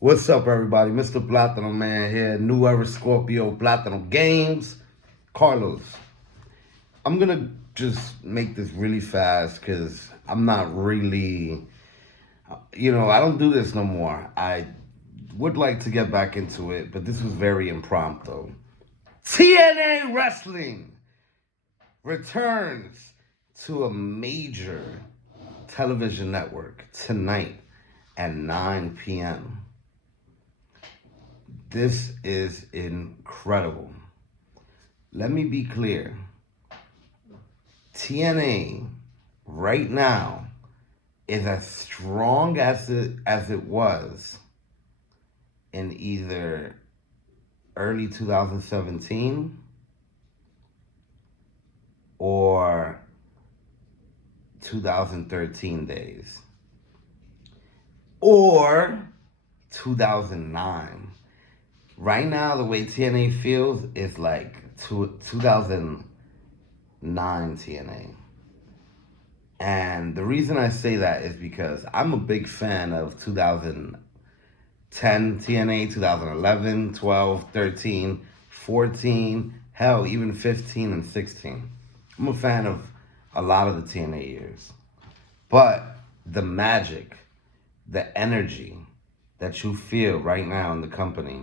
What's up, everybody? Mr. Platinum Man here. New Era Scorpio Platinum Games. Carlos, I'm gonna just make this really fast because I'm not really, I don't do this no more. I would like to get back into it, but this was very impromptu. TNA Wrestling returns to a major television network tonight at 9 p.m. This is incredible. Let me be clear. TNA right now is as strong as it was in either early 2017 or 2013 days or 2009. Right now, the way TNA feels is like 2009 TNA. And the reason I say that is because I'm a big fan of 2010 TNA, 2011, 12, 13, 14, hell, even 15 and 16. I'm a fan of a lot of the TNA years. But the magic, the energy that you feel right now in the company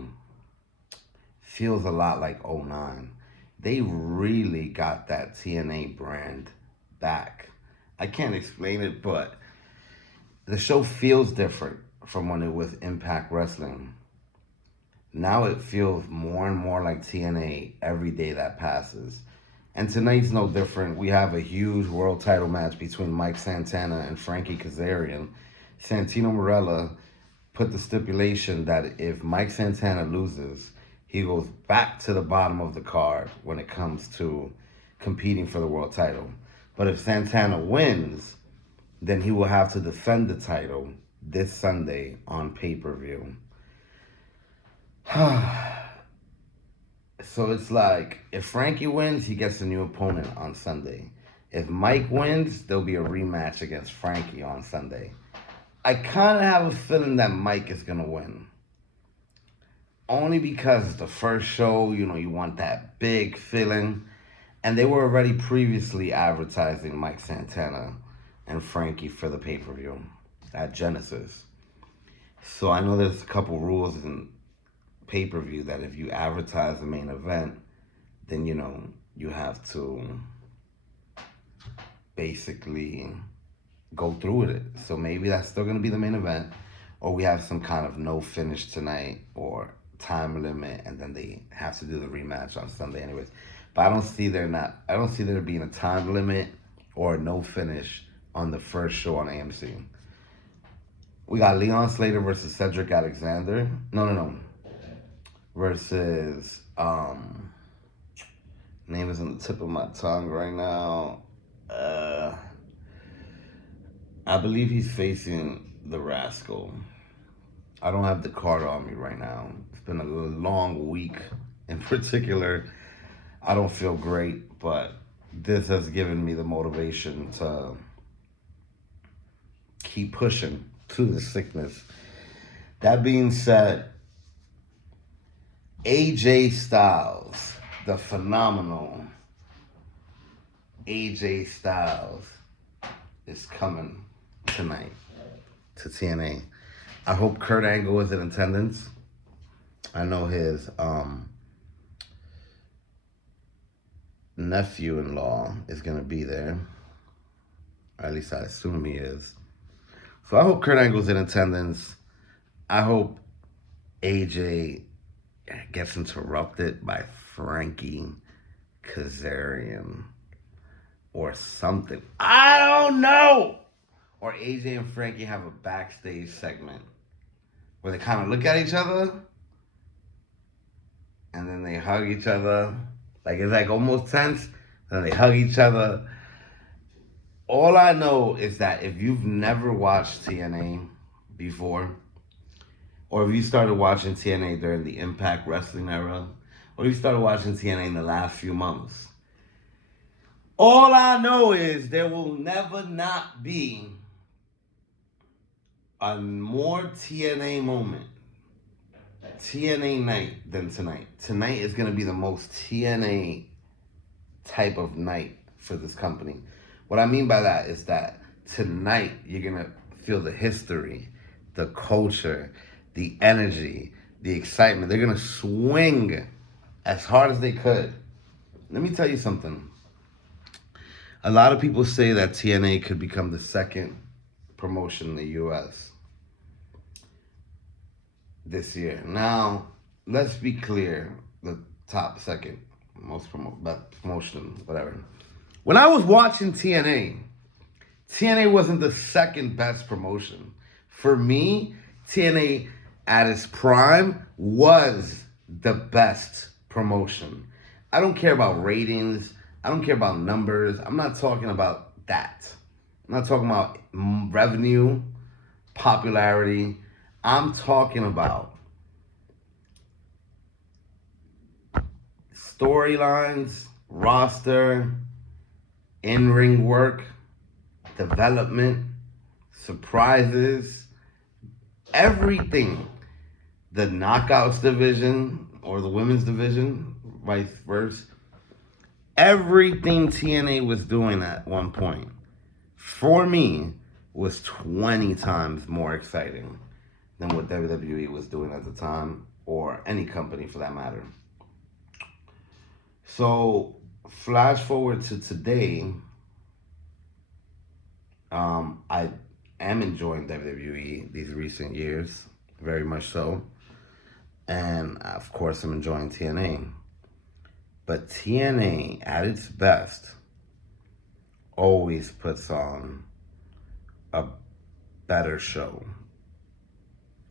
feels a lot like '09. They really got that TNA brand back. I can't explain it, but the show feels different from when it was Impact Wrestling. Now it feels more and more like TNA every day that passes. And tonight's no different. We have a huge world title match between Mike Santana and Frankie Kazarian. Santino Marella put the stipulation that if Mike Santana loses, he goes back to the bottom of the card when it comes to competing for the world title. But if Santana wins, then he will have to defend the title this Sunday on pay-per-view. So it's like, if Frankie wins, he gets a new opponent on Sunday. If Mike wins, there'll be a rematch against Frankie on Sunday. I kind of have a feeling that Mike is going to win. Only because it's the first show, you want that big feeling. And they were already previously advertising Mike Santana and Frankie for the pay-per-view at Genesis. So I know there's a couple rules in pay-per-view that if you advertise the main event, then, you have to basically go through with it. So maybe that's still going to be the main event, or we have some kind of no finish tonight or time limit, and then they have to do the rematch on Sunday anyways. But I don't see there being a time limit or a no finish on the first show on AMC. We got Leon Slater versus Cedric Alexander. No. Versus name is on the tip of my tongue right now. I believe he's facing the Rascal. I don't have the card on me right now. It's been a long week. In particular, I don't feel great, but this has given me the motivation to keep pushing through the sickness. That being said, AJ Styles, the phenomenal AJ Styles, is coming tonight to TNA. I hope Kurt Angle is in attendance. I know his nephew-in-law is going to be there. Or at least I assume he is. So I hope Kurt Angle's in attendance. I hope AJ gets interrupted by Frankie Kazarian or something. I don't know. Or AJ and Frankie have a backstage segment where they kind of look at each other and then they hug each other. Like, it's like almost tense. Then they hug each other. All I know is that if you've never watched TNA before, or if you started watching TNA during the Impact Wrestling era, or you started watching TNA in the last few months, all I know is there will never be a more TNA moment TNA night than tonight. Tonight is going to be the most TNA type of night for this company. What I mean by that is that tonight you're going to feel the history, the culture, the energy, the excitement. They're going to swing as hard as they could. Let me tell you something. A lot of people say that TNA could become the second promotion in the US this year. Now, let's be clear, the top second most promotion, whatever. When I was watching TNA wasn't the second best promotion. For me, TNA at its prime was the best promotion. I don't care about ratings. I don't care about numbers. I'm not talking about that. I'm not talking about revenue, popularity. I'm talking about storylines, roster, in-ring work, development, surprises, everything. The Knockouts division or the women's division, vice versa. Everything TNA was doing at one point, for me, was 20 times more exciting than what WWE was doing at the time, or any company for that matter. So, flash forward to today, I am enjoying WWE these recent years, very much so. And of course, I'm enjoying TNA. But TNA, at its best, always puts on a better show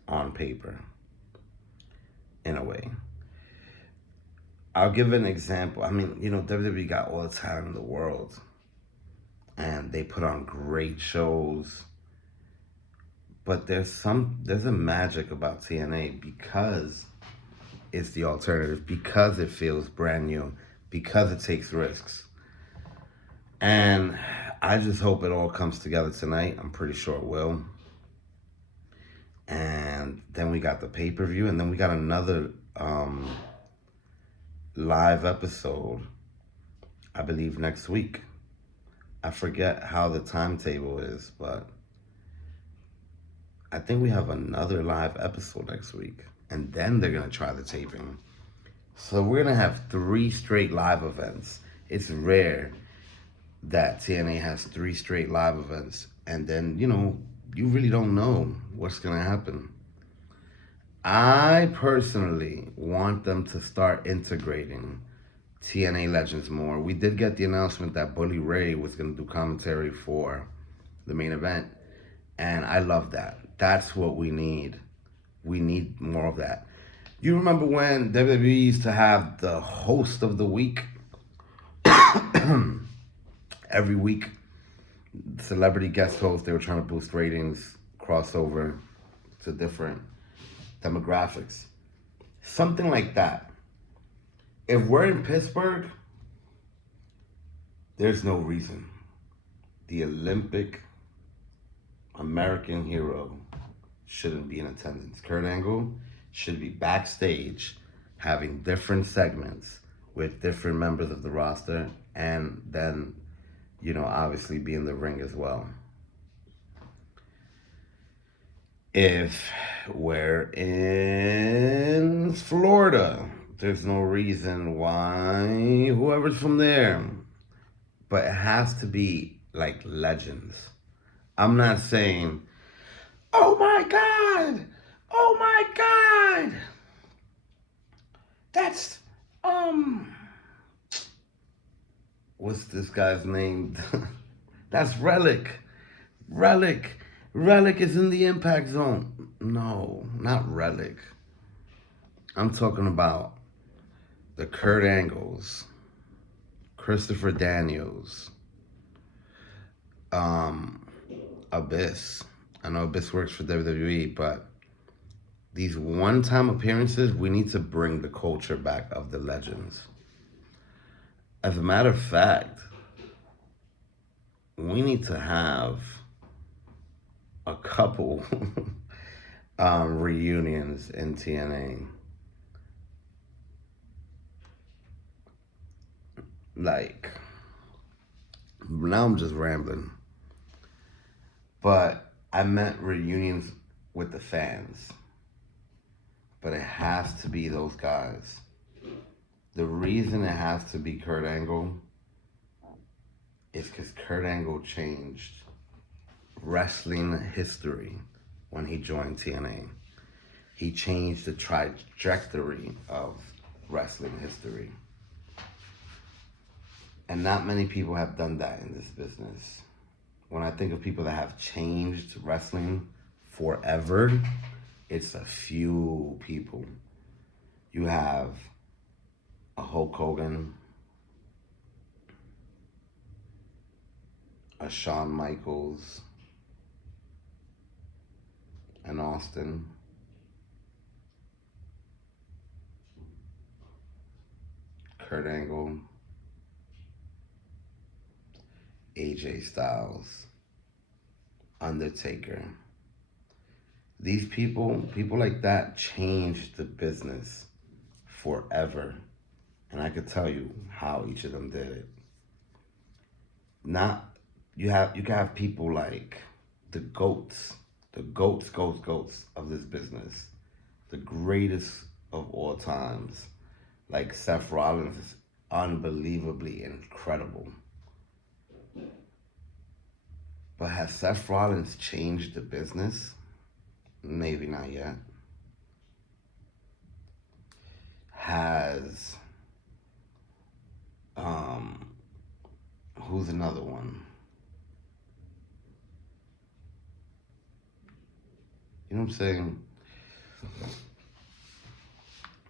on paper, in a way. I'll give an example. I mean, WWE got all the talent in the world, and they put on great shows. But there's a magic about TNA because it's the alternative, because it feels brand new, because it takes risks. And I just hope it all comes together tonight. I'm pretty sure it will. And then we got the pay-per-view, and then we got another live episode, I believe, next week. I forget how the timetable is, but I think we have another live episode next week. And then they're going to try the taping. So we're going to have 3 straight live events. It's rare that TNA has 3 straight live events. And then, you really don't know what's going to happen. I personally want them to start integrating TNA legends more. We did get the announcement that Bully Ray was going to do commentary for the main event. And I love that. That's what we need. We need more of that. You remember when WWE used to have the host of the week? Every week, celebrity guest host, they were trying to boost ratings, crossover to different demographics. Something like that. If we're in Pittsburgh, there's no reason the Olympic American hero shouldn't be in attendance. Kurt Angle should be backstage having different segments with different members of the roster, and then, obviously be in the ring as well. If we're in Florida, there's no reason why whoever's from there, but it has to be like legends. I'm not saying, oh my God, that's, what's this guy's name? That's Relic. Relic is in the impact zone. No, not Relic. I'm talking about the Kurt Angles, Christopher Daniels, Abyss. I know Abyss works for WWE, but these one-time appearances, we need to bring the culture back of the legends. As a matter of fact, we need to have a couple reunions in TNA. Like, now I'm just rambling. But I meant reunions with the fans. But it has to be those guys. The reason it has to be Kurt Angle is because Kurt Angle changed wrestling history when he joined TNA. He changed the trajectory of wrestling history. And not many people have done that in this business. When I think of people that have changed wrestling forever, it's a few people. You have a Hulk Hogan, a Shawn Michaels, an Austin, Kurt Angle, AJ Styles, Undertaker. These people like that changed the business forever. And I could tell you how each of them did it. Not you can have people like the goats of this business, the greatest of all times. Like Seth Rollins is unbelievably incredible. But has Seth Rollins changed the business? Maybe not yet. Has who's another one? You know what I'm saying?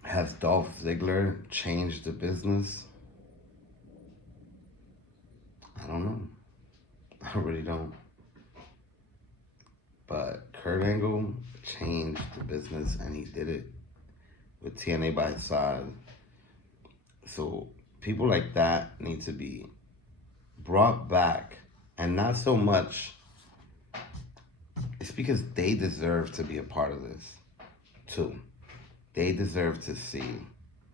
Has Dolph Ziggler changed the business? I don't know. I really don't. But Kurt Angle changed the business, and he did it with TNA by his side. So people like that need to be brought back, and not so much. It's because they deserve to be a part of this too. They deserve to see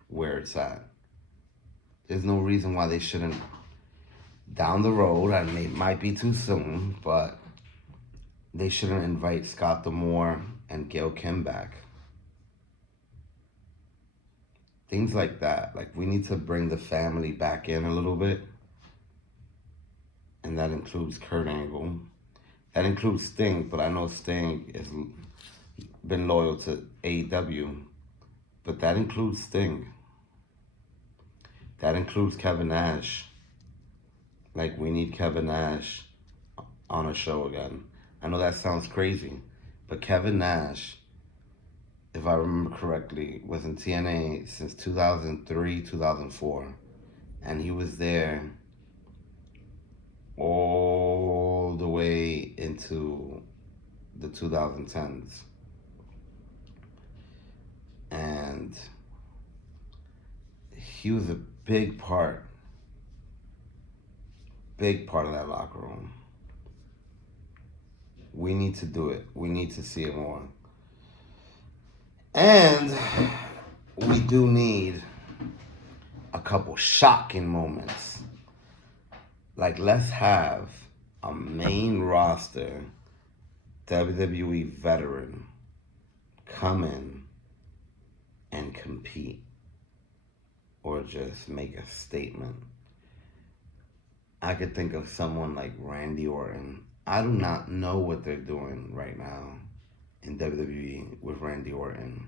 where it's at. There's no reason why they shouldn't. Down the road, and it might be too soon, but they shouldn't invite Scott D'Amore and Gail Kim back. Things like that. Like, we need to bring the family back in a little bit. And that includes Kurt Angle. That includes Sting, but I know Sting has been loyal to AEW. But that includes Sting. That includes Kevin Nash. Like, we need Kevin Nash on a show again. I know that sounds crazy, but Kevin Nash, if I remember correctly, was in TNA since 2003, 2004. And he was there all the way into the 2010s. And he was a big part of that locker room. We need to do it. We need to see it more. And we do need a couple shocking moments. Like, let's have a main roster WWE veteran come in and compete or just make a statement. I could think of someone like Randy Orton. I do not know what they're doing right now in WWE with Randy Orton.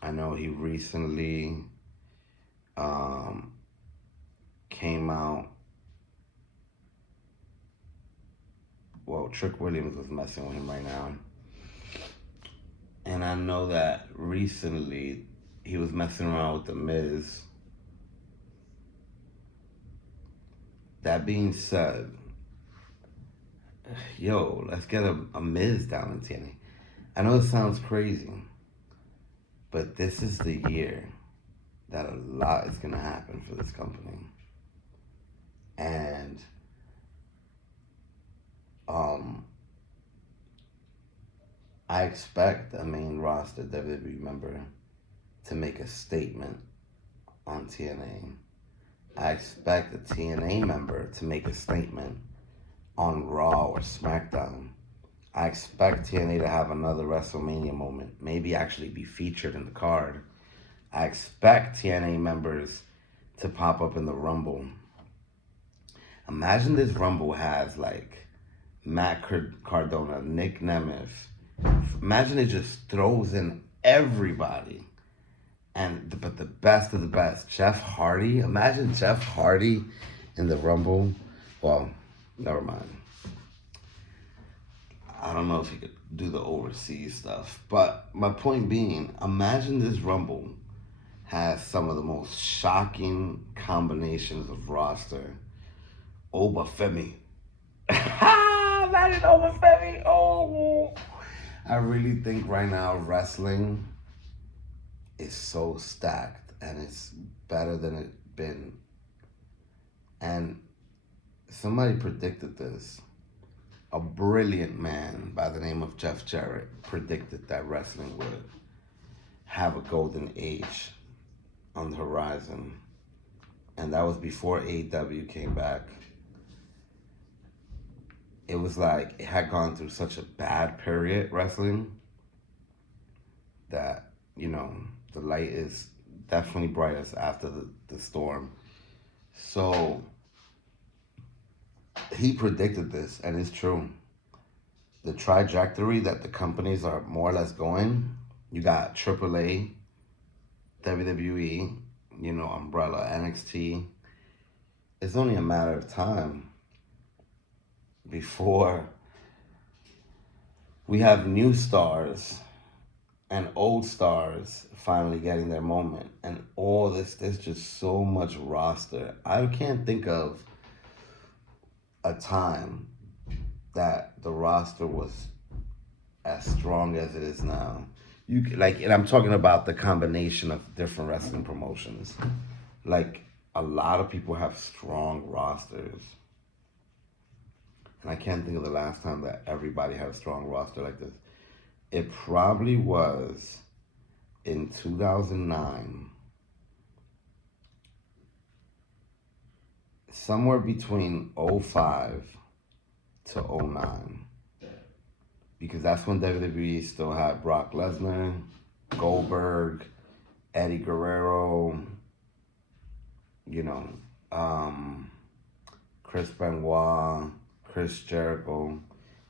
I know he recently came out. Well, Trick Williams was messing with him right now. And I know that recently he was messing around with The Miz. That being said, yo, let's get a Miz down in TNA. I know it sounds crazy, but this is the year that a lot is going to happen for this company. And I expect a main roster WWE member to make a statement on TNA. I expect a TNA member to make a statement on Raw or SmackDown. I expect TNA to have another WrestleMania moment, maybe actually be featured in the card. I expect TNA members to pop up in the Rumble. Imagine this Rumble has like Matt Cardona, Nick Nemeth. Imagine it just throws in everybody. But the best of the best, Jeff Hardy. Imagine Jeff Hardy in the Rumble. Well, never mind. I don't know if he could do the overseas stuff. But my point being, imagine this Rumble has some of the most shocking combinations of roster. Obafemi. Imagine Obafemi. Oh, I really think right now wrestling is so stacked and it's better than it's been. And somebody predicted this. A brilliant man by the name of Jeff Jarrett predicted that wrestling would have a golden age on the horizon. And that was before AEW came back. It was like it had gone through such a bad period, wrestling, that, the light is definitely brightest after the storm. So he predicted this, and it's true. The trajectory that the companies are more or less going, you got AAA, WWE, Umbrella, NXT. It's only a matter of time before we have new stars and old stars finally getting their moment. And all this, there's just so much roster. I can't think of a time that the roster was as strong as it is now. And I'm talking about the combination of different wrestling promotions. Like, a lot of people have strong rosters. And I can't think of the last time that everybody had a strong roster like this. It probably was in 2009, somewhere between 05 to 09. Because that's when WWE still had Brock Lesnar, Goldberg, Eddie Guerrero, Chris Benoit, Chris Jericho.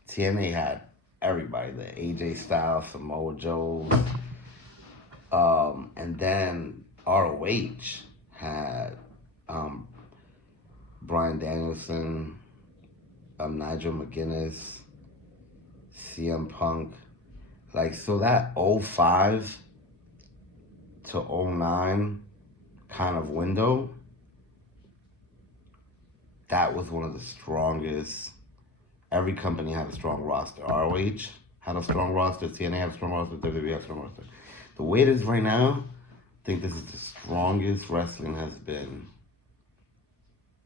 TNA had everybody, the AJ Styles, Samoa Joe. And then ROH had Bryan Danielson, Nigel McGuinness, CM Punk. So that 05 to 09 kind of window, that was one of the strongest. Every company had a strong roster. ROH had a strong roster. TNA had a strong roster. WWE had a strong roster. The way it is right now, I think this is the strongest wrestling has been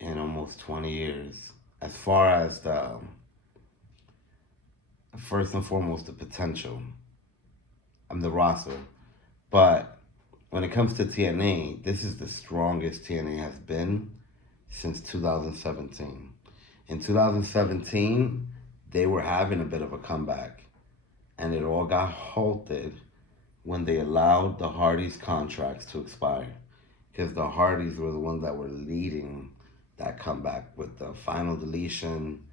in almost 20 years. As far as first and foremost, the potential. The roster. But when it comes to TNA, this is the strongest TNA has been since 2017. In 2017, they were having a bit of a comeback, and it all got halted when they allowed the Hardys' contracts to expire, because the Hardys were the ones that were leading that comeback with the Final Deletion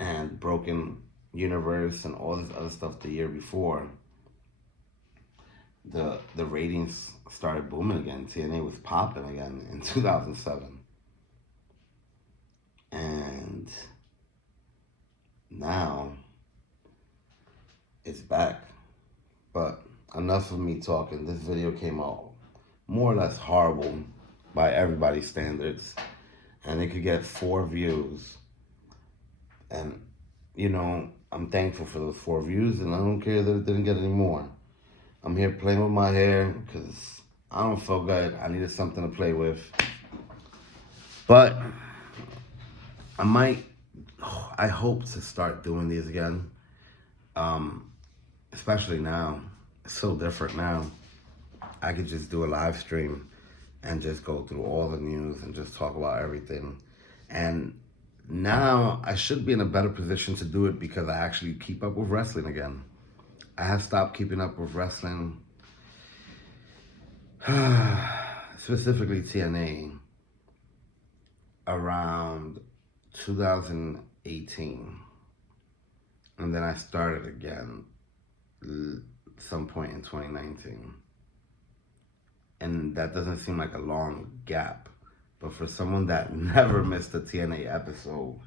and Broken Universe and all this other stuff the year before. The ratings started booming again. TNA was popping again in 2007. And now it's back. But enough of me talking. This video came out more or less horrible by everybody's standards. And it could get 4 views. And, I'm thankful for those 4 views, and I don't care that it didn't get any more. I'm here playing with my hair because I don't feel good. I needed something to play with. But I hope to start doing these again. especially now. It's so different now. I could just do a live stream and just go through all the news and just talk about everything. And now I should be in a better position to do it because I actually keep up with wrestling again. I have stopped keeping up with wrestling, specifically TNA, around 2018. And then I started again some point in 2019. And that doesn't seem like a long gap. But for someone that never missed a TNA episode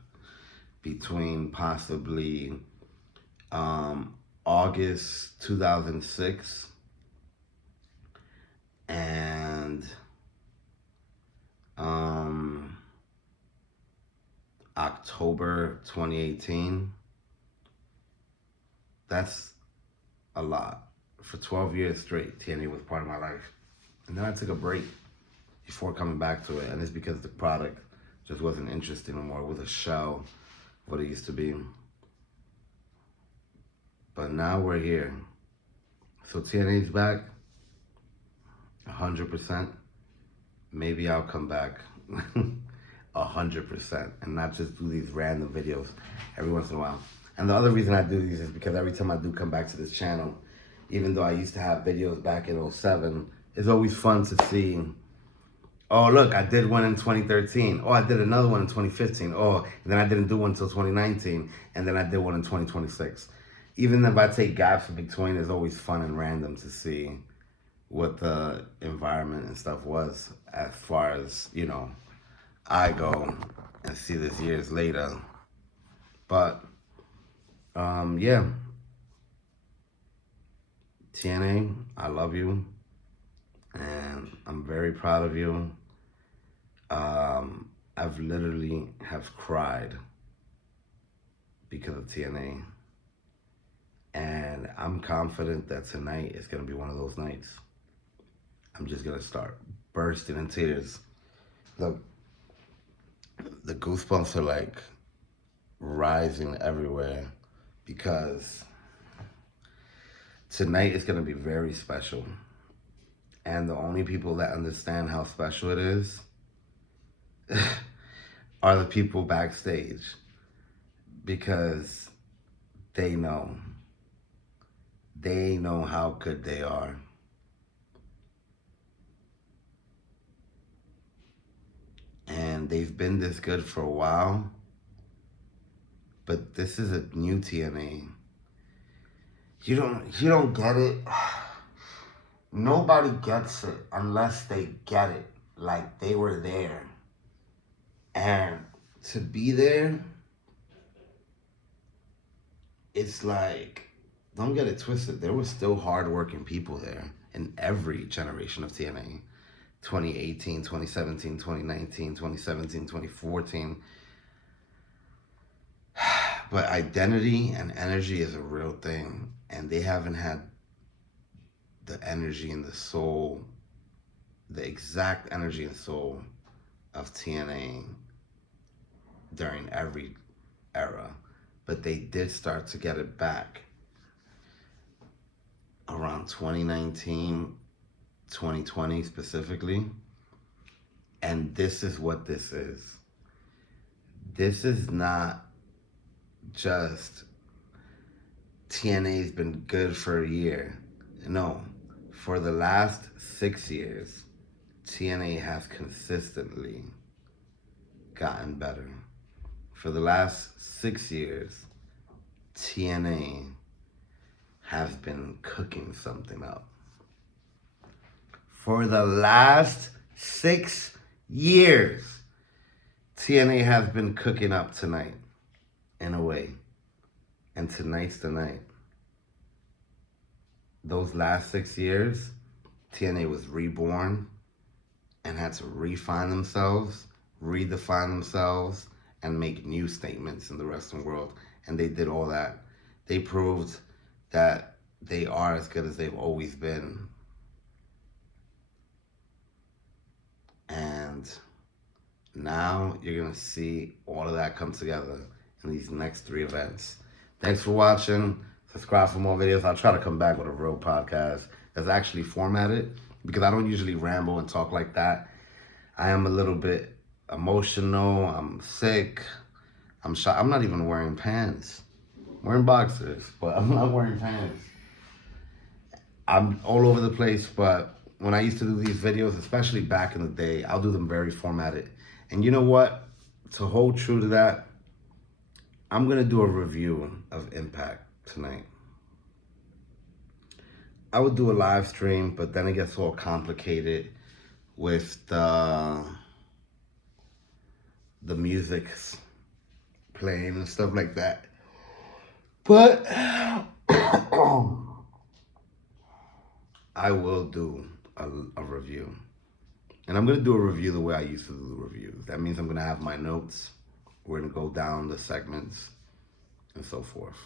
between possibly August 2006 and October 2018, that's a lot. For 12 years straight, TNA was part of my life. And then I took a break before coming back to it. And it's because the product just wasn't interesting anymore. It was a shell of what it used to be. But now we're here. So TNA's back, 100%. Maybe I'll come back 100% and not just do these random videos every once in a while. And the other reason I do these is because every time I do come back to this channel, even though I used to have videos back in 2007, it's always fun to see, oh, look, I did one in 2013. Oh, I did another one in 2015. Oh, and then I didn't do one until 2019. And then I did one in 2026. Even if I take gaps in between, it's always fun and random to see what the environment and stuff was as far as, you know, I go and see this years later. But, yeah. TNA, I love you. And I'm very proud of you. I've literally have cried because of TNA. And I'm confident that tonight is going to be one of those nights. I'm just going to start bursting in tears. Look, the goosebumps are like rising everywhere because tonight is going to be very special. And the only people that understand how special it is are the people backstage, because they know how good they are. And they've been this good for a while, but this is a new TNA. You don't get it. Nobody gets it unless they get it, like they were there. And to be there, it's like, don't get it twisted. There were still hardworking people there in every generation of TNA. 2018, 2017, 2019, 2017, 2014. But identity and energy is a real thing. And they haven't had the energy and the soul, the exact energy and soul of TNA during every era. But they did start to get it back around 2019, 2020 specifically. And this is what this is. This is not just TNA's been good for a year. No, for the last 6 years, TNA has consistently gotten better. For the last 6 years, TNA has been cooking something up. For the last 6 years, TNA has been cooking up tonight, in a way. And tonight's the night. Those last 6 years, TNA was reborn and had to refine themselves, redefine themselves, and make new statements in the wrestling world. And they did all that. They proved that they are as good as they've always been. And now you're going to see all of that come together in these next 3 events. Thanks for watching. Subscribe for more videos. I'll try to come back with a real podcast that's actually formatted, because I don't usually ramble and talk like that. I am a little bit emotional. I'm sick. I'm shy. I'm not even wearing pants. I'm wearing boxers, but I'm not wearing pants. I'm all over the place, but when I used to do these videos, especially back in the day, I'll do them very formatted. And you know what? To hold true to that, I'm going to do a review of Impact tonight. I would do a live stream, but then it gets all complicated with the music's playing and stuff like that. But I will do a review. And I'm going to do a review the way I used to do the reviews. That means I'm going to have my notes. We're going to go down the segments and so forth.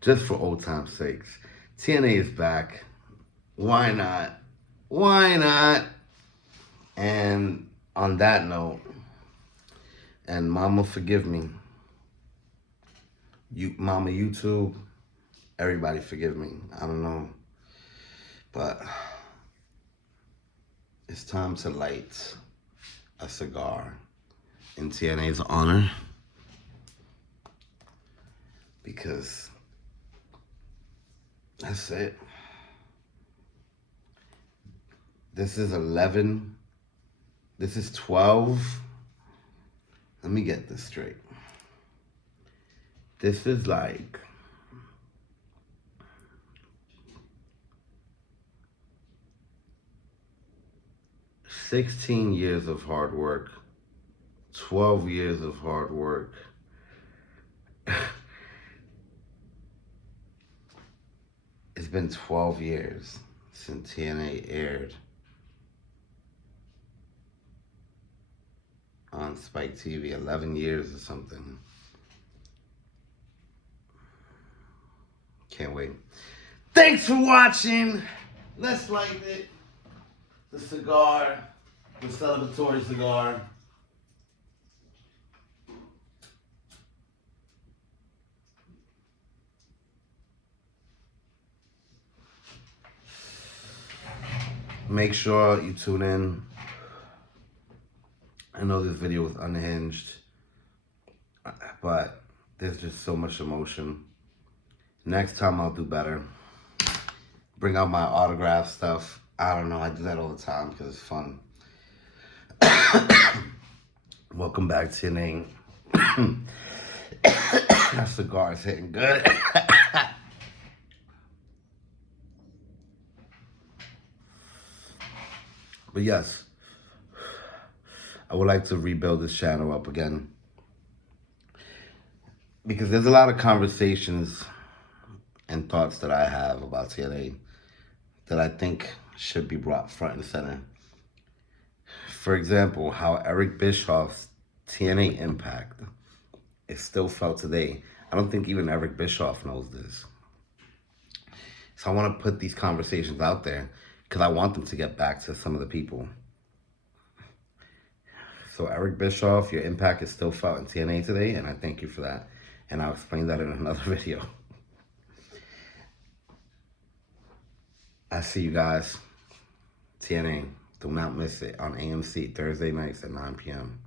Just for old time's sakes. TNA is back. Why not? Why not? And on that note, and Mama, forgive me. Mama, YouTube, everybody forgive me. I don't know. But it's time to light a cigar in TNA's honor, because that's it. This is 11. This is 12. Let me get this straight. This is like 16 years of hard work, 12 years of hard work. It's been 12 years since TNA aired on Spike TV, 11 years or something. Can't wait. Thanks for watching. Let's light it. The cigar, the celebratory cigar. Make sure you tune in. I know this video was unhinged, but there's just so much emotion. Next time I'll do better. Bring out my autograph stuff. I don't know, I do that all the time because it's fun. Welcome back to TNA. That cigar is hitting good. But yes, I would like to rebuild this channel up again, because there's a lot of conversations and thoughts that I have about TNA that I think should be brought front and center. For example, how Eric Bischoff's TNA impact is still felt today. I don't think even Eric Bischoff knows this. So I want to put these conversations out there because I want them to get back to some of the people. So Eric Bischoff, your impact is still felt in TNA today, and I thank you for that. And I'll explain that in another video. I see you guys. TNA, do not miss it on AMC Thursday nights at 9 p.m.